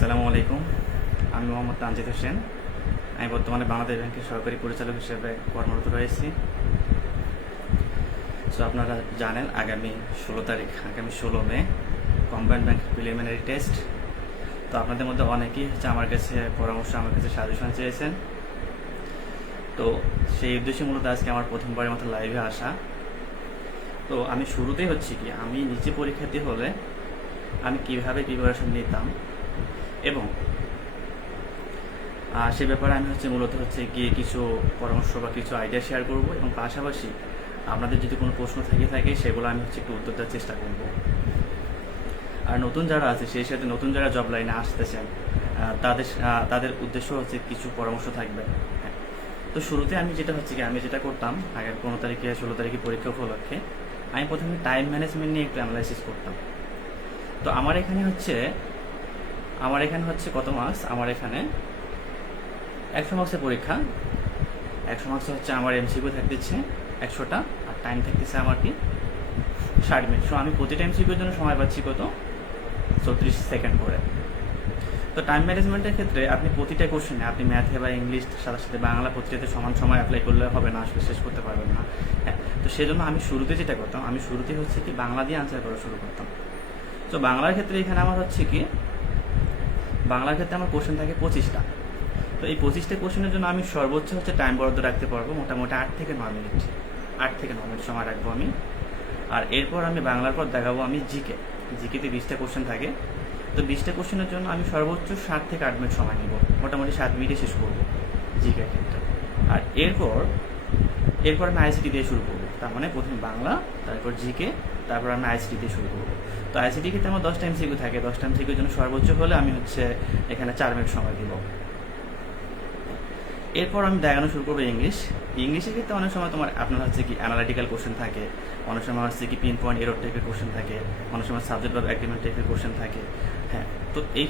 আসসালামু আলাইকুম। আমি মোহাম্মদ তানজিদ হোসেন। আমি বর্তমানে বাংলাদেশ ব্যাংকের সহকারী পরিচালক হিসেবে কর্মরত রয়েছি। সো আপনারা জানেন আগামী 16 মে কম্বাইন্ড ব্যাংক প্রিলিমিনারি টেস্ট। তো আপনাদের মধ্যে অনেকেই আমার কাছে পরামর্শ, আমার কাছে সাজেশন চেয়েছেন। তো সেই উদ্দেশ্যে মূলত আজকে আমার প্রথমবারের মতো লাইভে আসা। তো আমি শুরুতেই আমি নিজে পরীক্ষার্থী হলে আমি কীভাবে প্রিপারেশন নিতাম এবং সে ব্যাপারে আমি মূলত গিয়ে কিছু পরামর্শ বা কিছু আইডিয়া শেয়ার করব এবং পাশাপাশি আপনাদের যদি কোনো প্রশ্ন থাকে সেগুলো আমি একটু উত্তর দেওয়ার চেষ্টা করব। আর নতুন যারা আছে সেই সাথে নতুন যারা জব লাইনে আসতেছেন তাদের উদ্দেশ্য কিছু পরামর্শ থাকবে। তো শুরুতে আমি যেটা করতাম আগের 15 তারিখে 16 তারিখে পরীক্ষা উপলক্ষে আমি প্রথমে টাইম ম্যানেজমেন্ট নিয়ে একটু অ্যানালাইসিস করতাম। তো আমার এখানে কত মার্কস, আমার এখানে 100 মার্কসের পরীক্ষা। 100 মার্কস আমার এমসিকিউ থাকতেছে 100টা, আর টাইম থাকতেছে আমার 60 মিনিট। সো আমি প্রতিটা এমসিকিউর জন্য সময় পাচ্ছি 34 সেকেন্ড করে। তো টাইম ম্যানেজমেন্টের ক্ষেত্রে আপনি প্রতিটা কোশ্চেনে আপনি ম্যাথে বা ইংলিশ সাথে বাংলা প্রতিটাতে সমান সময় অ্যাপ্লাই করলে হবে না, আসলে শেষ করতে পারবেন না। হ্যাঁ, তো সেজন্য আমি শুরুতে যেটা করতাম, আমি শুরুতে বাংলা দিয়ে আনসার করা শুরু করতাম। তো বাংলার ক্ষেত্রে এখানে আমার বাংলার ক্ষেত্রে আমার কোশ্চেন থাকে 25টা। তো এই 25টা কোশ্চেনের জন্য আমি সর্বোচ্চ টাইম বরাদ্দ রাখতে পারবো মোটামুটি 8 থেকে 9 মিনিট। 8 থেকে 9 মিনিট সময় রাখবো আমি। আর এরপর আমি বাংলার পর দেখাবো আমি জিকেতে 20টা কোশ্চেন থাকে। তো 20টা কোশ্চেনের জন্য আমি সর্বোচ্চ 7 থেকে 8 মিনিট সময় নেব, মোটামুটি 7 মিনিটে শেষ করবো জিকে ক্ষেত্রে। আর এরপর আমি আইসিটি দিয়ে শুরু করবো। তার মানে প্রথমে বাংলা, তারপর জিকে, তারপর আমি আইসিটি দিয়ে শুরু করবো। তো আইসিটি ক্ষেত্রে আমার 10টা এমসিকিউ থাকে। 10টা এমসিকিউর জন্য সর্বোচ্চ হলে আমি এখানে 4 মিনিট সময় দিব। এরপর আমি দেখানো শুরু করবো ইংলিশের ক্ষেত্রে অনেক সময় আপনার অ্যানালিটিক্যাল কোশ্চেন থাকে, অনেক সময় পিন পয়েন্ট এরর টাইপের কোশ্চেন থাকে, অনেক সময় সাবজেক্ট অফ এগ্রিমেন্ট টাইপের কোশ্চেন থাকে। হ্যাঁ, তো এই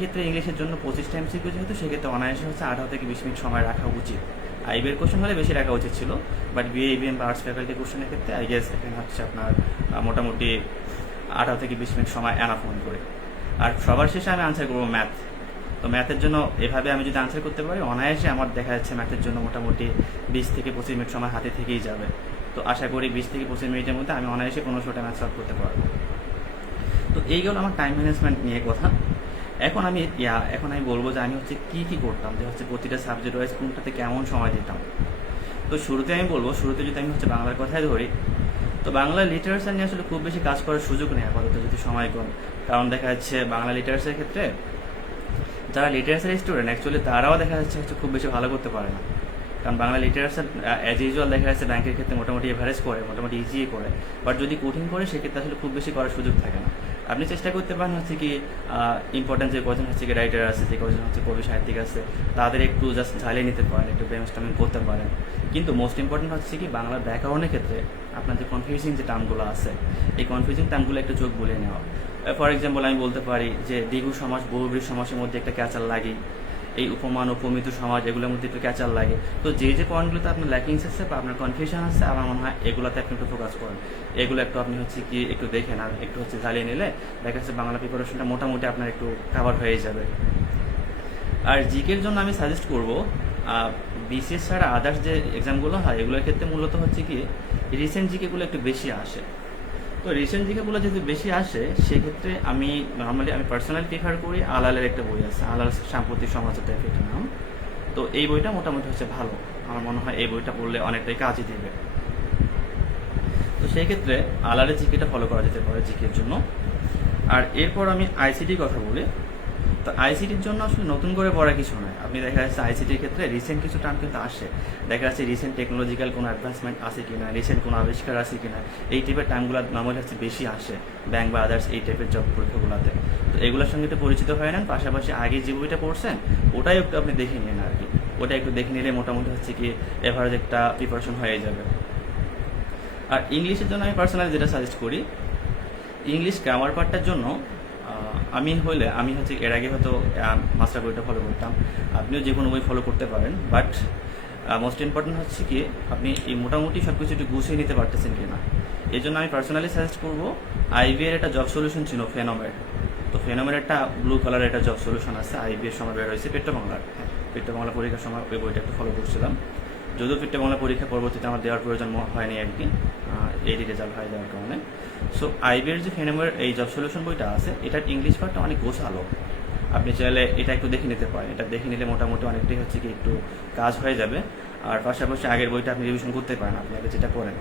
ক্ষেত্রে ইংলিশের জন্য 25টা এমসিকিউ যেহেতু, সেক্ষেত্রে অনায়াসে 18 থেকে 20 মিনিট সময় রাখা উচিত। আইবিএর কোশ্চেন হলে বেশি রাখা উচিত ছিল, বাট বিএ, ইবিএম বা আর্টস ফ্যাকাল্টি কোশ্চেনের ক্ষেত্রে আই গেস এখানে আপনার মোটামুটি 18 থেকে 20 মিনিট সময় এনাফ মনে করে। আর সবার শেষে আমি আনসার করবো ম্যাথ। তো ম্যাথের জন্য এভাবে আমি যদি আনসার করতে পারি, অনায়াসে আমার দেখা যাচ্ছে ম্যাথের জন্য মোটামুটি 20 থেকে 25 মিনিট সময় হাতে থেকেই যাবে। তো আশা করি 20 থেকে 25 মিনিটের মধ্যে আমি অনায়াসে 1500টা ম্যাথ সলভ করতে পারবো। তো এই গেল আমার টাইম ম্যানেজমেন্ট নিয়ে কথা। এখন আমি বলবো যে আমি কি করতাম, যে প্রতিটা সাবজেক্ট ওয়াইজ কোনটাতে কেমন সময় দিতাম। তো শুরুতে যদি আমি বাংলার কথাই ধরি, তো বাংলা লিটারেচার নিয়ে খুব বেশি কাজ করার সুযোগ নেই আপাতত, যদি সময় কম। কারণ দেখা যাচ্ছে বাংলা লিটারেচারের ক্ষেত্রে যারা লিটারেচার স্টুডেন্ট অ্যাকচুয়ালি তারাও দেখা যাচ্ছে খুব বেশি ভালো করতে পারে না। কারণ বাংলা লিটারেচার অ্যাজ ইউজুয়াল দেখা যাচ্ছে ব্যাংকের ক্ষেত্রে মোটামুটি এভারেজ করে, মোটামুটি ইজি করে। বাট যদি কঠিন করে সেক্ষেত্রে খুব বেশি করার সুযোগ থাকে না। আপনি চেষ্টা করতে পারেন ইম্পর্টেন্ট যে কজন রাইটার আছে, যে কজন কবি সাহিত্যিক আছে, তাদের একটু জাস্ট ঝালিয়ে নিতে পারেন, একটু ব্রেনস্টর্মিং করতে পারেন। কিন্তু মোস্ট ইম্পর্টেন্ট বাংলা ব্যাকরণের ক্ষেত্রে আপনার যে কনফিউজিং যে টার্মগুলো আছে, এই কনফিউজিং টার্মগুলো একটু চোখ বুলিয়ে নেওয়া। ফর এক্সাম্পল আমি বলতে পারি যে দ্বিগু সমাস, বহুব্রীহি সমাসের মধ্যে একটা ক্যাচাল লাগে, এই উপমান উপমিত সমাজ, এগুলোর মধ্যে একটু ক্যাচাল লাগে। তো যে পয়েন্টগুলোতে আপনার ল্যাকিংস আছে বা আপনার কনফিউশন আছে, আমার মনে হয় এগুলোতে আপনি একটু ফোকাস করেন। এগুলো একটু আপনি একটু দেখেন, আর একটু ঝালিয়ে নিলে দেখা যাচ্ছে বাংলা প্রিপারেশনটা মোটামুটি আপনার একটু কাভার হয়ে যাবে। আর জিকের জন্য আমি সাজেস্ট করবো বিসিএস ছাড়া আদার্স যে এক্সামগুলো হয়, এগুলোর ক্ষেত্রে মূলত রিসেন্ট জিকেগুলো একটু বেশি আসে। তো রিসেন্ট জিকেগুলো যদি বেশি আসে, সেক্ষেত্রে আমি পার্সোনালি প্রিফার করি আলালের একটা বই আছে, আলাল সাম্প্রতিক সমাজের টাইপের একটা নাম। তো এই বইটা মোটামুটি ভালো, আমার মনে হয় এই বইটা পড়লে অনেকটাই কাজে দেবে। তো সেই ক্ষেত্রে আলালের জিকেটা ফলো করা যেতে পারে জিকের জন্য। আর এরপর আমি আইসিটির কথা বলি। তো আইসিটির জন্য নতুন করে পড়া কিছু নয়। আপনি দেখা যাচ্ছে আইসিটির ক্ষেত্রে রিসেন্ট কিছু টার্ম কিন্তু আসে, দেখা যাচ্ছে রিসেন্ট টেকনোলজিক্যাল কোনো অ্যাডভান্সমেন্ট আছে কিনা, রিসেন্ট কোনো আবিষ্কার আছে কিনা, এই টাইপের টার্মগুলো নর্মালি বেশি আসে ব্যাংক বা আদার্স এই টাইপের জব পরীক্ষাগুলোতে। তো এগুলোর সঙ্গে একটু পরিচিত হয়ে নেন, পাশাপাশি আগে যে বইটা পড়ছেন ওটাই একটু আপনি দেখে নিন আর কি। ওটা একটু দেখে নিলে মোটামুটি এভারেজ একটা প্রিপারেশন হয়ে যাবে। আর ইংলিশের জন্য আমি পার্সোনালি যেটা সাজেস্ট করি, ইংলিশ গ্রামার পার্টটার জন্য আমি এর আগে মাস্টার বইটা ফলো করতাম। আপনিও যে কোনো বই ফলো করতে পারেন, বাট মোস্ট ইম্পর্টেন্ট আপনি এই মোটামুটি সব কিছু একটু গুছিয়ে নিতে পারতেছেন কিনা। এই জন্য আমি পার্সোনালি সাজেস্ট করবো আইবিএর একটা জব সলিউশন ছিল ফেনোমেড। তো ফেনোমেনারটা ব্লু কালারের একটা জব সলিউশন আছে, আইবি এর সময় বের হয়েছে পেট্রো বাংলার। হ্যাঁ, পেট্রো বাংলা পরীক্ষার সময় ওই বইটা একটু ফলো করছিলাম, যদিও পেট্রো বাংলা পরীক্ষা পরবর্তীতে আমার দেওয়ার প্রয়োজন হয়নি আর কি, এই রেজাল্ট হয়ে যাওয়ার কারণে। সো আইবির যে ফেনোমের এই জব সলিউশন বইটা আছে, এটার ইংলিশ পার্টটা অনেক গোছালো। আপনি চাইলে এটা একটু দেখে নিতে পারেন, এটা দেখে নিলে মোটামুটি অনেকটাই হচ্ছে কি একটু কাজ হয়ে যাবে। আর পাশাপাশি আগের বইটা আপনি রিভিশন করতে পারেন আপনি আগে যেটা পড়েন।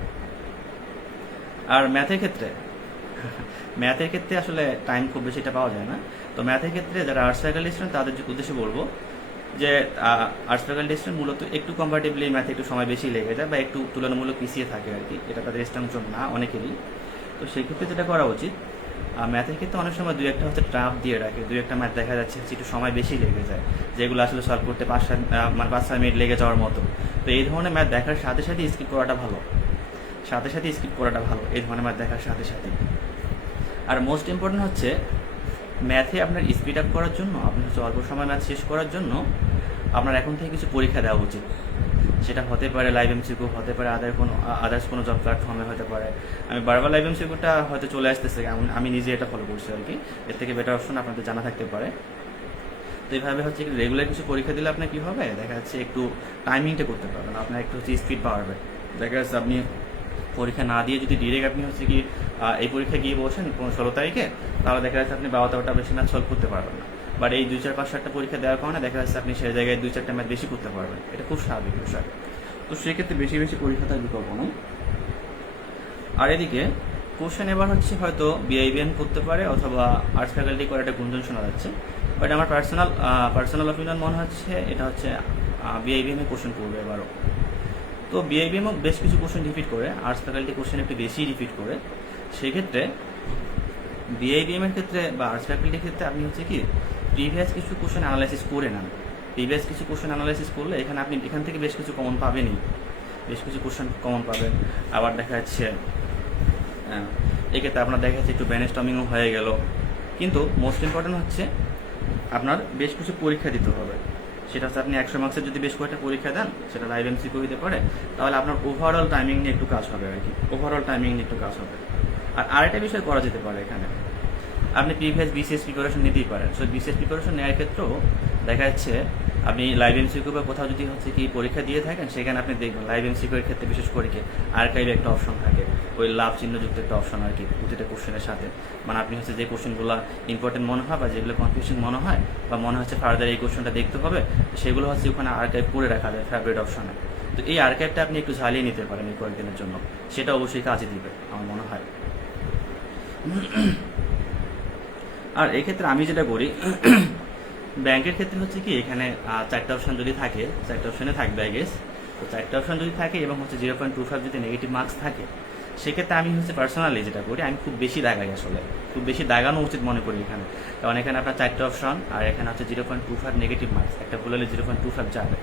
আর ম্যাথের ক্ষেত্রে আসলে টাইম খুব বেশি এটা পাওয়া যায় না। তো ম্যাথের ক্ষেত্রে যারা আর্টস ফ্যাকাল্টি স্টুডেন্ট তাদের উদ্দেশ্যে বলবো যে আর্টস ফ্যাকাল্টি স্টুডেন্ট মূলত একটু কম্পারেটিভলি ম্যাথে একটু সময় বেশি লেগে যায় বা একটু তুলনামূলক পিছিয়ে থাকে আর কি, এটা তাদের স্ট্রং জোন না অনেকেরই। তো সেক্ষেত্রে যেটা করা উচিত, ম্যাথের ক্ষেত্রে অনেক সময় দুই একটা হচ্ছে ট্রাফ দিয়ে রাখে, দুই একটা ম্যাথ দেখা যাচ্ছে একটু সময় বেশি লেগে যায়, যেগুলো আসলে সলভ করতে 5-6 মিনিট লেগে যাওয়ার মতো। তো এই ধরনের ম্যাথ দেখার সাথে সাথে স্কিপ করাটা ভালো, এই ধরনের ম্যাথ দেখার সাথে সাথে। আর মোস্ট ইম্পর্টেন্ট হচ্ছে ম্যাথে আপনার স্পিড আপ করার জন্য, আপনি হচ্ছে অল্প সময় ম্যাথ শেষ করার জন্য আপনার এখন থেকে কিছু পরীক্ষা দেওয়া উচিত। সেটা হতে পারে লাইভ এমসিকিউ, হতে পারে আদার্স কোনো জব প্ল্যাটফর্মে হতে পারে। আমি বারবার লাইভ এমসিকিউটা হয়তো চলে আসতেছে, আমি নিজে এটা ফলো করছি আর কি, এর থেকে বেটার অপশন আপনাদের জানা থাকতে পারে। তো এইভাবে হচ্ছে রেগুলার কিছু পরীক্ষা দিলে আপনার কী হবে, দেখা যাচ্ছে একটু টাইমিংটা করতে পারবেন, আপনার একটু হচ্ছে স্পিড বাড়বে। দেখা যাচ্ছে আপনি পরীক্ষা না দিয়ে যদি ডিরেক্ট আপনি হচ্ছে কি এই পরীক্ষা গিয়ে বসেন 16 তারিখে, তাহলে দেখা যাচ্ছে আপনি 12-13টা বেশি ম্যাথ সলভ করতে পারবেন না। বাট এই 2-4-5-7টা পরীক্ষা দেওয়ার কারণে দেখা যাচ্ছে আপনি সেই জায়গায় 2-4টা ম্যাথ বেশি করতে পারবেন, এটা খুব স্বাভাবিক বিষয়। তো সেক্ষেত্রে বেশি বেশি পরীক্ষা তার বিকল্প নয়। আর এদিকে কোশ্চেন এবার হচ্ছে হয়তো বিআইবিএম করতে পারে অথবা আর্টস ফ্যাকাল্টি করে একটা গুঞ্জন শোনা যাচ্ছে, বাট আমার পার্সোনাল অপিনিয়ন মনে হচ্ছে এটা হচ্ছে বিআইবিএমে কোশ্চেন করবে এবারও। তো বিআইবিএমও বেশ কিছু কোশ্চেন রিপিট করে, আর্টস ফ্যাকাল্টি কোশ্চেন একটু বেশি রিপিট করে। সেক্ষেত্রে বিআইবিএম এর ক্ষেত্রে বা আর্টস ফ্যাকাল্টির ক্ষেত্রে আপনি হচ্ছে কি প্রিভিয়াস কিছু কোশ্চেন অ্যানালাইসিস করে নেন। প্রিভিয়াস কিছু কোশ্চেন অ্যানালাইসিস করলে আপনি এখান থেকে বেশ কিছু কমন পাবেনই, বেশ কিছু কোশ্চেন কমন পাবেন। আবার দেখা যাচ্ছে এক্ষেত্রে আপনার দেখা যাচ্ছে একটু ব্রেনস্টর্মিংও হয়ে গেল। কিন্তু মোস্ট ইম্পর্টেন্ট হচ্ছে আপনার বেশ কিছু পরীক্ষা দিতে হবে। সেটা হচ্ছে আপনি 100 মার্কসের যদি বেশ কয়েকটা পরীক্ষা দেন, সেটা লাইভ এমসিকিউ হতে পারে, তাহলে আপনার ওভারঅল টাইমিং নিয়ে একটু কাজ হবে আর কি, আর আরেকটা বিষয় করা যেতে পারে এখানে, আপনি প্রিভিয়াস বিসিএস প্রিপারেশন নিতেই পারেন। সো বিসিএস প্রিপারেশন নেওয়ার ক্ষেত্রেও দেখা যাচ্ছে আপনি লাইভ এমসিকিউ বা কোথাও যদি হচ্ছে কি পরীক্ষা দিয়ে থাকেন, সেখানে আপনি দেখবেন লাইভ এমসিকিউ এর ক্ষেত্রে বিশেষ করে আর্কাইভে একটা অপশন থাকে, ওই লাভ চিহ্নযুক্ত একটা অপশন আর কি প্রতিটা কোশ্চেনের সাথে। মানে আপনি হচ্ছে যে কোশ্চেনগুলো ইম্পর্টেন্ট মনে হয় বা যেগুলো কনফিউশন মনে হয় বা মনে হচ্ছে ফার্দার এই কোশ্চেনটা দেখতে হবে, সেগুলো হচ্ছে ওখানে আর্কাইভ করে রাখা যায় ফেভারিট অপশনে। তো এই আর্কাইভটা আপনি একটু ঝালিয়ে নিতে পারেন এই কয়েকদিনের জন্য, সেটা অবশ্যই কাজে দিবে আমার মনে হয়। আর এই ক্ষেত্রে আমি যেটা করি, ব্যাংকের ক্ষেত্রে হচ্ছে কি এখানে 4টা অপশন যদি থাকে, 4টা অপশনে থাকবে আই গেস। তো 4টা অপশন যদি থাকে এবং হচ্ছে 0.25 যদি নেগেটিভ মার্কস থাকে, সেক্ষেত্রে আমি হচ্ছে পার্সোনালি যেটা করি, আমি খুব বেশি দাগাই, আসলে খুব বেশি দাগানো উচিত মনে করি এখানে। কারণ এখানে আপনার 4টা অপশন আর এখানে হচ্ছে 0.25 নেগেটিভ মার্কস, একটা ভুল হলে 0.25 যাবে।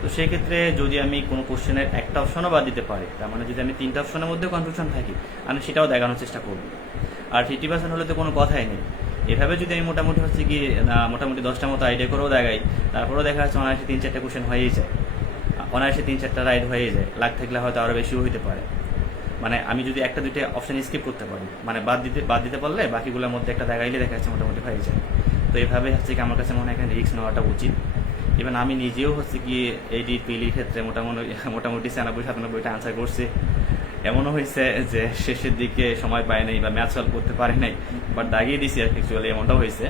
তো সেক্ষেত্রে যদি আমি কোনো কোশ্চেনের একটা অপশনও বাদ দিতে পারি, তার মানে যদি আমি 3টা অপশনের মধ্যে কনফিউশন থাকি, আমি সেটাও দেখানোর চেষ্টা করব। আর 50% হলে তো কোনো কথাই নেই। এভাবে যদি আমি মোটামুটি হচ্ছে কি মোটামুটি 10টা মতো আইডিয়া করেও দেখাই, তারপরেও দেখা যাচ্ছে অনায়াসে 3-4টা কোশ্চেন হয়েই যায়, অনায়াসে 3-4টা রাইড হয়ে যায়, লাখ থাকলে হয়তো আরও বেশিও হতে পারে। মানে আমি যদি 1-2টা অপশন স্কিপ করতে পারি, মানে বাদ দিতে পারলে বাকিগুলোর মধ্যে একটা দেখাইলে দেখা যাচ্ছে মোটামুটি হয়ে যায়। তো এইভাবে হচ্ছে কি আমার কাছে মনে হয় এখানে রিস্ক নেওয়াটা উচিত। ইভেন আমি নিজেও হচ্ছে কি এইটি পিলির ক্ষেত্রে মোটামুটি 96-97টা আনসার করছি। এমনও হয়েছে যে শেষের দিকে সময় পায় নাই বা ম্যাথ সলভ করতে পারে নাই, বাট দাগিয়ে দিছি আর অ্যাকচুয়ালি এমনটাও হয়েছে।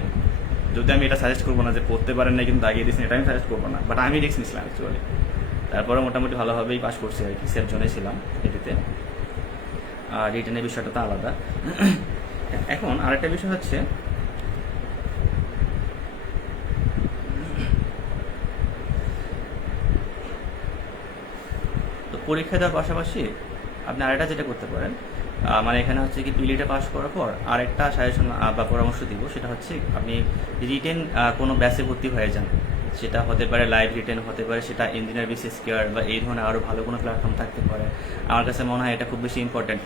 যদি আমি এটা সাজেস্ট করবো না যে পড়তে পারেন নাই কিন্তু দাগিয়ে দিচ্ছি, এটা আমি সাজেস্ট করবো না, বাট আমি রিস্ক নিয়েছিলাম অ্যাকচুয়ালি। তারপরে মোটামুটি ভালোভাবেই পাস করছি আর কি, সেফ জোনে ছিলাম এটিতে। আর রিটেনের বিষয়টা তো আলাদা। এখন আরেকটা বিষয় হচ্ছে তো পরীক্ষা দেওয়ার পাশাপাশি আপনি আরেকটা যেটা করতে পারেন, মানে এখানে হচ্ছে কি পিলিটা পাস করার পর আরেকটা সাজেশন বা পরামর্শ দিব, সেটা হচ্ছে আপনি রিটেন কোনো ব্যাচে ভর্তি হয়ে যান। সেটা হতে পারে লাইভ রিটেন, হতে পারে সেটা ইঞ্জিনিয়ার বিসিএস কেয়ার বা এই ধরনের আরও ভালো কোনো প্ল্যাটফর্ম থাকতে পারে। আমার কাছে মনে হয় এটা খুব বেশি ইম্পর্টেন্ট।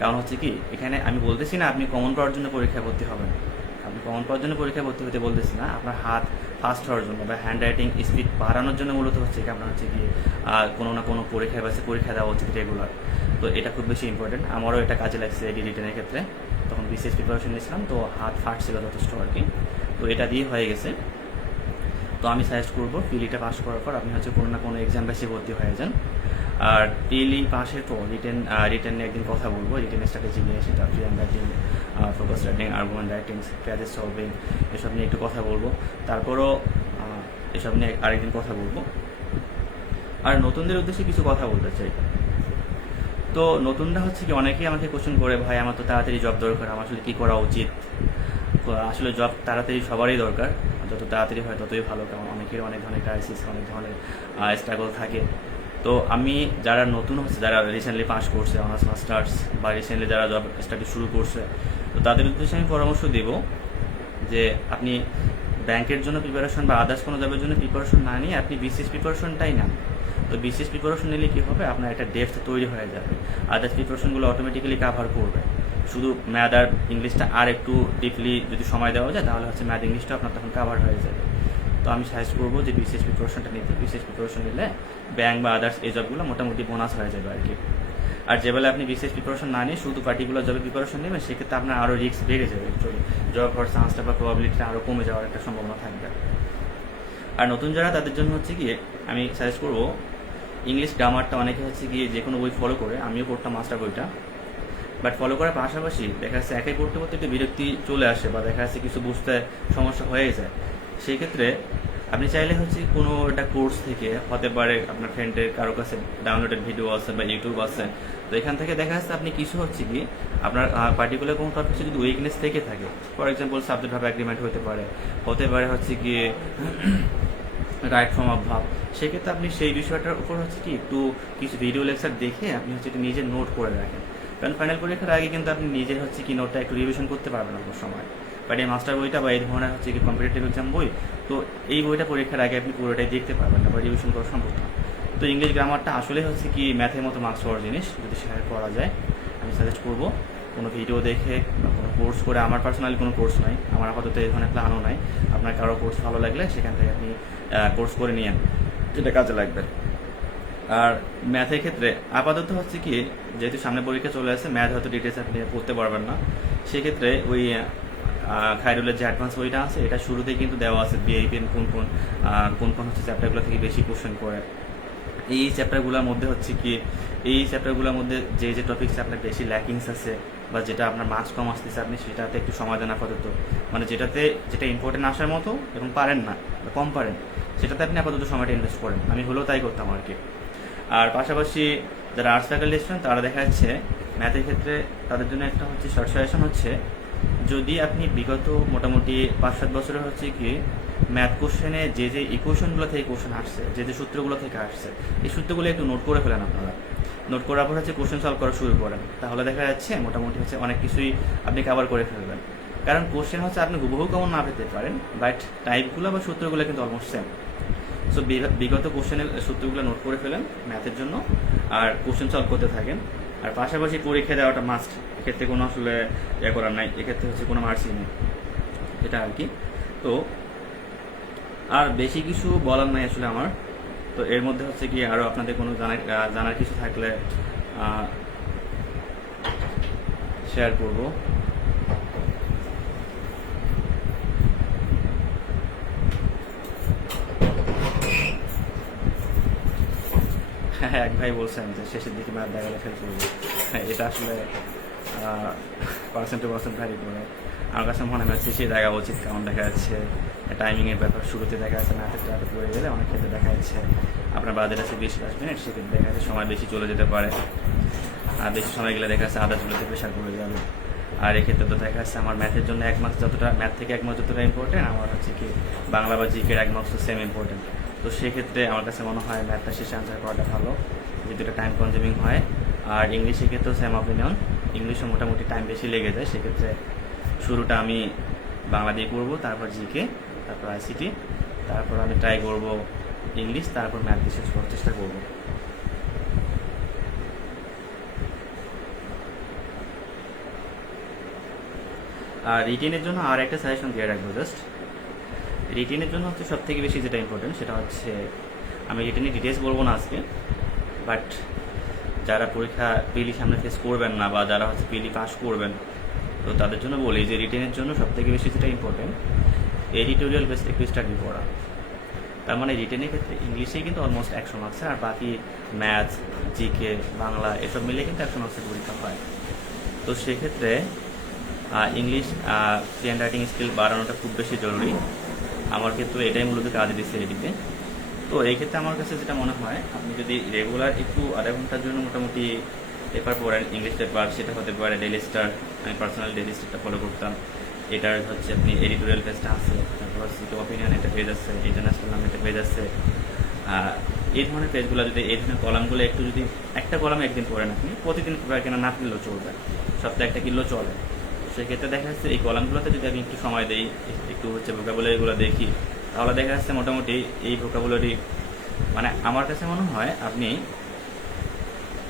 কারণ হচ্ছে কি এখানে আমি বলতেছি না আপনি কমন পাওয়ার জন্য পরীক্ষায় ভর্তি হবেন, আপনি কমন পাওয়ার জন্য পরীক্ষায় ভর্তি হতে বলতেছি না, আপনার হাত ফাস্ট হওয়ার জন্য বা হ্যান্ড রাইটিং স্পিড বাড়ানোর জন্য মূলত হচ্ছে কি আপনার হচ্ছে কি কোনো না কোনো পরীক্ষায় বাসে পরীক্ষা দেওয়া উচিত রেগুলার। তো এটা খুব বেশি ইম্পর্টেন্ট, আমারও এটা কাজে লাগছে এডি রিটেনের ক্ষেত্রে, তখন বিসিএস প্রিপারেশন নিয়েছিলাম, তো হাত ফাটছিল যথেষ্ট আর কি। তো এটা দিয়ে হয়ে গেছে। তো আমি সাজেস্ট করবো পিএলইটা পাস করার পর আপনি হচ্ছে কোনো না কোনো এক্সাম বেশি ভর্তি হয়ে যান। আর পিএলই পাশের পর রিটেন নিয়ে একদিন কথা বলবো, রিটেনের স্ট্র্যাটেজি নিয়ে, সেটা free hand writing, focus writing, argument writing, cases solving, এসব নিয়ে একটু কথা বলবো। তারপরও এসব নিয়ে আরেকদিন কথা বলবো। আর নতুনদের উদ্দেশ্যে কিছু কথা বলতে চাই। তো নতুনরা হচ্ছে কি অনেকেই আমাকে কোশ্চেন করে, ভাই আমার তো তাড়াতাড়ি জব দরকার, আমার আসলে কী করা উচিত। আসলে জব তাড়াতাড়ি সবারই দরকার, যত তাড়াতাড়ি হয় ততই ভালো, কারণ অনেকের অনেক ধরনের ক্রাইসিস, অনেক ধরনের স্ট্রাগল থাকে। তো আমি যারা নতুন হচ্ছে, যারা রিসেন্টলি পাস করছে অনার্স মাস্টার্স, বা রিসেন্টলি যারা জব স্টাডি শুরু করছে, তো তাদের উদ্দেশ্যে আমি পরামর্শ দেব যে আপনি ব্যাংকের জন্য প্রিপারেশন বা আদার্স কোনো জবের জন্য প্রিপারেশন না নিয়ে আপনি বিসিএস প্রিপারেশনটাই নেন। তো বিসিএস প্রিপারেশন নিলে কী হবে, আপনার একটা ডেপথ তৈরি হয়ে যাবে, আদার্স প্রিপারেশনগুলো অটোমেটিক্যালি কাভার করবে। শুধু ম্যাথ আর ইংলিশটা আর একটু ডিপলি যদি সময় দেওয়া যায়, তাহলে হচ্ছে ম্যাথ ইংলিশটা আপনার তখন কাভার হয়ে যাবে। তো আমি সাজেস্ট করবো যে বিসিএস প্রিপারেশনটা নিতে। বিসিএস প্রিপারেশন নিলে ব্যাংক বা আদার্স এই জবগুলো মোটামুটি বোনাস হয়ে যাবে আর কি। আর যেবেলা আপনি বিসিএস প্রিপারেশন না নিয়ে শুধু পার্টিকুলার জবে প্রিপারেশন নেবেন, সেক্ষেত্রে আপনার আরও রিস্ক বেড়ে যাবে, অ্যাকচুয়ালি জব হওয়ার চান্সটা বা প্রবাবিলিটিটা আরও কমে যাওয়ার একটা সম্ভাবনা থাকবে। আর নতুন যারা, তাদের জন্য হচ্ছে গিয়ে আমি সাজেস্ট করবো ইংলিশ গ্রামারটা অনেকে হচ্ছে গিয়ে যে কোনো বই ফলো করে, আমিও পড়তাম মাস্টার বইটা, বাট ফলো করার পাশাপাশি দেখা যাচ্ছে একাই পড়তে পড়তে একটু বিরক্তি চলে আসে, বা দেখা যাচ্ছে কিছু বুঝতে সমস্যা হয়ে যায়। সেই ক্ষেত্রে আপনি চাইলে হচ্ছে কোনো একটা কোর্স থেকে, হতে পারে আপনার ফ্রেন্ডের কারো কাছে ডাউনলোডেড ভিডিও আছে বা ইউটিউব আছে, তো এখান থেকে দেখা যাচ্ছে আপনি কিছু হচ্ছে কি আপনার পার্টিকুলার কোনো টপিকে যদি উইকনেস থেকে থাকে, ফর এক্সাম্পল সাবজেক্ট ভাব অ্যাগ্রিমেন্ট হতে পারে হচ্ছে গিয়ে রাইট ফর্ম অফ ভাব, সেক্ষেত্রে আপনি সেই বিষয়টার উপর হচ্ছে কি একটু কিছু ভিডিও লেকচার দেখে আপনি হচ্ছে একটু নিজের নোট করে রাখেন। কারণ ফাইনাল পরীক্ষার আগে কিন্তু আপনি নিজের হচ্ছে কি নোটটা একটু রিভিশন করতে পারবেন আপনার সময়। বাট এই মাস্টার বইটা বা এই ধরনের হচ্ছে কি কম্পিটিটিভ এক্সাম বই, তো এই বইটা পরীক্ষার আগে আপনি পুরোটাই দেখতে পারবেন না বা রিভিশন করা সম্ভব না। তো ইংলিশ গ্রামারটা আসলে হচ্ছে কি ম্যাথের মতো মার্কস হওয়ার জিনিস, যদি সেখানে করা যায় আমি সাজেস্ট করবো কোনো ভিডিও দেখে বা কোনো কোর্স করে। আমার পার্সোনালি কোনো কোর্স নাই, আমার আপাতত এই ধরনের প্ল্যানও নাই। আপনার কারো কোর্স ভালো লাগলে সেখান থেকে আপনি কোর্স করে নিয়েন, যেটা কাজে লাগবে। আর ম্যাথের ক্ষেত্রে আপাতত হচ্ছে কি, যেহেতু সামনে পরীক্ষা চলে আসে, ম্যাথ হয়তো ডিটেলস আপনি পড়তে পারবেন না, সেক্ষেত্রে ওই খায়রুলের যে অ্যাডভান্স বইটা আছে, এটা শুরুতেই কিন্তু দেওয়া আছে বিআইপিএন কোন কোন হচ্ছে চ্যাপ্টারগুলো থেকে বেশি কোশ্চেন করে। এই চ্যাপ্টারগুলোর মধ্যে হচ্ছে কি, এই চ্যাপ্টারগুলোর মধ্যে যে যে টপিক্স আপনার বেশি ল্যাকিংস আছে বা যেটা আপনার মার্কস কম আসতেছে, আপনি সেটাতে একটু সময় দেন আপাতত। মানে যেটা ইম্পর্টেন্ট আসার মতো এবং পারেন না বা কম পারেন, সেটাতে আপনি আপাতত সময়টা ইনভেস্ট করেন। আমি হলেও তাই করতাম আর কি। আর পাশাপাশি যারা আর্টস ফ্যাকাল্টি স্টুডেন্ট, তারা দেখা যাচ্ছে ম্যাথের ক্ষেত্রে তাদের জন্য একটা হচ্ছে শর্ট সাজেশন হচ্ছে, যদি আপনি বিগত মোটামুটি 5-7 বছরের হচ্ছে কি ম্যাথ কোশ্চেনে যে যে ইকুয়েশনগুলো থেকে কোশ্চেন আসছে, যে যে সূত্রগুলো থেকে আসছে, এই সূত্রগুলো একটু নোট করে ফেলেন আপনারা। নোট করার পর হচ্ছে কোশ্চেন সলভ করা শুরু করেন, তাহলে দেখা যাচ্ছে মোটামুটি হচ্ছে অনেক কিছুই আপনি কভার করে ফেলবেন। কারণ কোশ্চেন হচ্ছে আপনি হুবহু কমন না পেতে পারেন, বাট টাইপগুলো বা সূত্রগুলো কিন্তু অলমোস্ট সেম। সো বিগত কোশ্চেনের সূত্রগুলো নোট করে ফেলেন ম্যাথের জন্য, আর কোশ্চেন সলভ করতে থাকেন। আর পাশাপাশি পরীক্ষা দেওয়াটা মাস্ট, এক্ষেত্রে কোনো আসলে করার নাই, এক্ষেত্রে হচ্ছে কোনো মার্কসই নেই, এটা আর কি। তো আর বেশি কিছু বলার নাই আসলে আমার। তো এর মধ্যে হচ্ছে কি আরও আপনাদের কোনো জানার কিছু থাকলে শেয়ার করবো। হ্যাঁ, এক ভাই বলছেন যে শেষের দিকে ম্যাথ দেখালে ফেল করবো। হ্যাঁ, এটা আসলে পার্সেন্ট টু পার্সেন্ট ভ্যারি করে। আমার কাছে মনে হয় শেষে দেখা উচিত, কারণ দেখা যাচ্ছে টাইমিংয়ের ব্যাপার। শুরুতে দেখা যাচ্ছে ম্যাথের টাকা পড়ে গেলে অনেক ক্ষেত্রে দেখা যাচ্ছে আপনার বাজেট আছে 20-22 মিনিট, সেক্ষেত্রে দেখা যাচ্ছে সময় বেশি চলে যেতে পারে। আর বেশি সময় গেলে দেখা যাচ্ছে আদার্সগুলোতে প্রেশার পড়ে যাবে। আর এক্ষেত্রে তো দেখা যাচ্ছে আমার ম্যাথের জন্য 1 মার্কস যতটা, ম্যাথ থেকে 1 মার্কস যতটা ইম্পর্টেন্ট, আমার হচ্ছে কি বাংলা বা জিকের 1 মার্কস তো সেম ইম্পর্টেন্ট। তো সেক্ষেত্রে আমার কাছে মনে হয় ম্যাথটা শেষে আনসার করাটা ভালো, যেহেতু এটা টাইম কনজিউমিং হয়। আর ইংলিশের ক্ষেত্রেও সেম অপিনিয়ন, ইংলিশে মোটামুটি টাইম বেশি লেগে যায়। সেক্ষেত্রে শুরুটা আমি বাংলা দিয়ে করবো, তারপর জিকে, তারপর আইসিটি, তারপর আমি ট্রাই করবো ইংলিশ, তারপর ম্যাথ দিয়ে শেষ করার চেষ্টা করবো। আর রিটেনের জন্য আর একটা সাজেশন দিয়ে রাখবো, জাস্ট রিটেনের জন্য হচ্ছে সব থেকে বেশি যেটা ইম্পর্টেন্ট, সেটা হচ্ছে, আমি রিটেনের ডিটেলস বলবো না আজকে, বাট যারা পরীক্ষা পিএলই সামনে ফেস করবেন না, বা যারা হচ্ছে পিএলই পাস করবেন, তো তাদের জন্য বলি যে রিটেনের জন্য সবথেকে বেশি যেটা ইম্পর্টেন্ট এডিটোরিয়াল বেসড একটু স্টাডি করা। তার মানে রিটেনের ক্ষেত্রে ইংলিশেই কিন্তু অলমোস্ট 100 মার্কস, আর বাকি ম্যাথস, জিকে, বাংলা এসব মিলে কিন্তু 100 মার্কসের পরীক্ষা হয়। তো সেক্ষেত্রে ইংলিশ হ্যান্ড রাইটিং স্কিল বাড়ানোটা খুব বেশি জরুরি। আমার ক্ষেত্রে এটাই মূলত কাজ দিচ্ছে এডিতে। তো এই ক্ষেত্রে আমার কাছে যেটা মনে হয়, আপনি যদি রেগুলার একটু আধা ঘন্টার জন্য মোটামুটি পেপার পড়েন, ইংলিশ পেপার, সেটা হতে পারে ডেইলি স্টার। আমি পার্সোনাল ডেইলি স্টারটা ফলো করতাম। এটার হচ্ছে আপনি এডিটোরিয়াল পেজটা আছে, তারপর হচ্ছে অপিনিয়ন একটা পেজ আছে, ইন্টারন্যাশনাল নামে একটা পেজ আছে। এই ধরনের পেজগুলো যদি, এই ধরনের কলামগুলো একটু যদি একটা কলামে একদিন পড়েন, আপনি প্রতিদিন পেপার কেনা না কিনলেও চলবে, সপ্তাহে একটা কিনলেও চলে। সেক্ষেত্রে দেখা যাচ্ছে এই কলামগুলোতে যদি আমি একটু সময় দিই, একটু হচ্ছে ভোকাবুলারিগুলো দেখি, তাহলে দেখা যাচ্ছে মোটামুটি এই ভোকাবুলারি, মানে আমার কাছে মনে হয় আপনি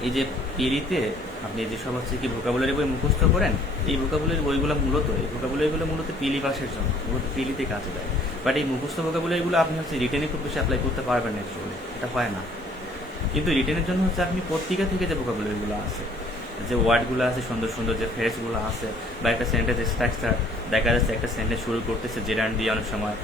এই যে পিরিতে আপনি যেসব হচ্ছে কি ভোকাবুলারি বই মুখস্থ করেন, এই ভোকাবুলারি বইগুলো মূলত পিলি পাসের জন্য, মূলত পিলিতে কাজে দেয়। বাট এই মুখস্থ ভোকাবুলারিগুলো আপনি হচ্ছে রিটেনে খুব বেশি অ্যাপ্লাই করতে পারবেন না, অ্যাকচুয়ালি এটা হয় না। কিন্তু রিটেনের জন্য হচ্ছে আপনি পত্রিকা থেকে যে ভোকাবুলারিগুলো আছে, যে ওয়ার্ডগুলো আছে, সুন্দর সুন্দর যে ফ্রেজগুলো আছে, বা একটা সেন্টেন্স স্ট্রাকচার, দেখা যাচ্ছে একটা সেন্টেন্স শুরু করতেছে জেরান্ড দিয়ে, অনেক সময়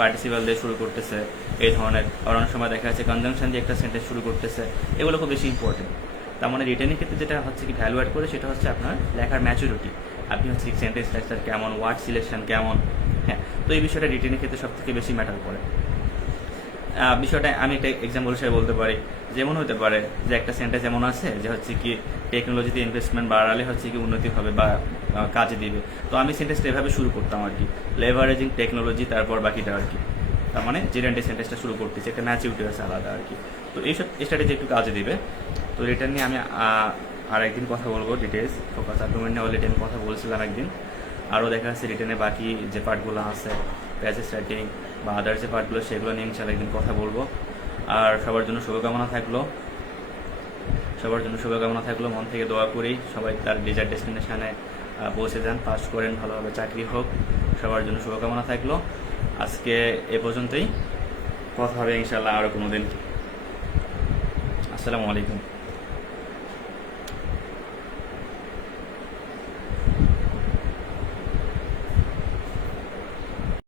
পার্টিসিপাল দিয়ে শুরু করতেছে, এই ধরনের। আর অনেক সময় দেখা যাচ্ছে কনজাংশন দিয়ে একটা সেন্টেন্স শুরু করতেছে, এগুলো খুব বেশি ইম্পর্টেন্ট। তার মানে রিটেনের ক্ষেত্রে যেটা হচ্ছে কি ভ্যালু অ্যাড করে, সেটা হচ্ছে আপনার লেখার ম্যাচুরিটি। আপনি হচ্ছে সেন্টেন্স স্ট্রাকচার কেমন, ওয়ার্ড সিলেকশন কেমন, হ্যাঁ। তো এই বিষয়টা রিটেনের ক্ষেত্রে সব থেকে বেশি ম্যাটার করে। বিষয়টা আমি একটা এক্সাম্পল হিসেবে বলতে পারি, যেমন হতে পারে যে একটা সেন্টেন্স যেমন আছে যে হচ্ছে কি টেকনোলজিতে ইনভেস্টমেন্ট বাড়ালে হচ্ছে কি উন্নতি হবে বা কাজে দিবে। তো আমি সেন্টেন্সটা এভাবে শুরু করতাম আর কি, লেভারেজিং টেকনোলজি, তারপর বাকিটা আর কি। তার মানে জেরান্ডে সেন্টেন্সটা শুরু করতেছি, একটা ম্যাচিউরিটি আছে আলাদা আর কি। তো এইসব স্ট্র্যাটেজি একটু কাজে দিবে। তো রিটার্ন নিয়ে আমি আর একদিন কথা বলবো, ডিটেলস ফোকাস আর্গুমেন্ট নিয়ে অলরেডি আমি কথা বলছিলাম একদিন। আরও দেখা যাচ্ছে রিটার্নে বাকি যে পার্টগুলো আছে, প্যাসেজ রাইটিং বা আদার যে পার্টগুলো, সেগুলো নিয়ে ইনশাআল্লাহ একদিন কথা বলবো। আর সবার জন্য শুভকামনা থাকলো, মন থেকে দোয়া করি সবাই তার ডিজায়ার ডেস্টিনেশনে পৌঁছে যান, পাস করেন, ভালোভাবে চাকরি হোক, সবার জন্য শুভকামনা থাকলো। আজকে এ পর্যন্তই, কথা হবে ইনশাআল্লাহ আরও কোনো দিন। আসসালামু আলাইকুম।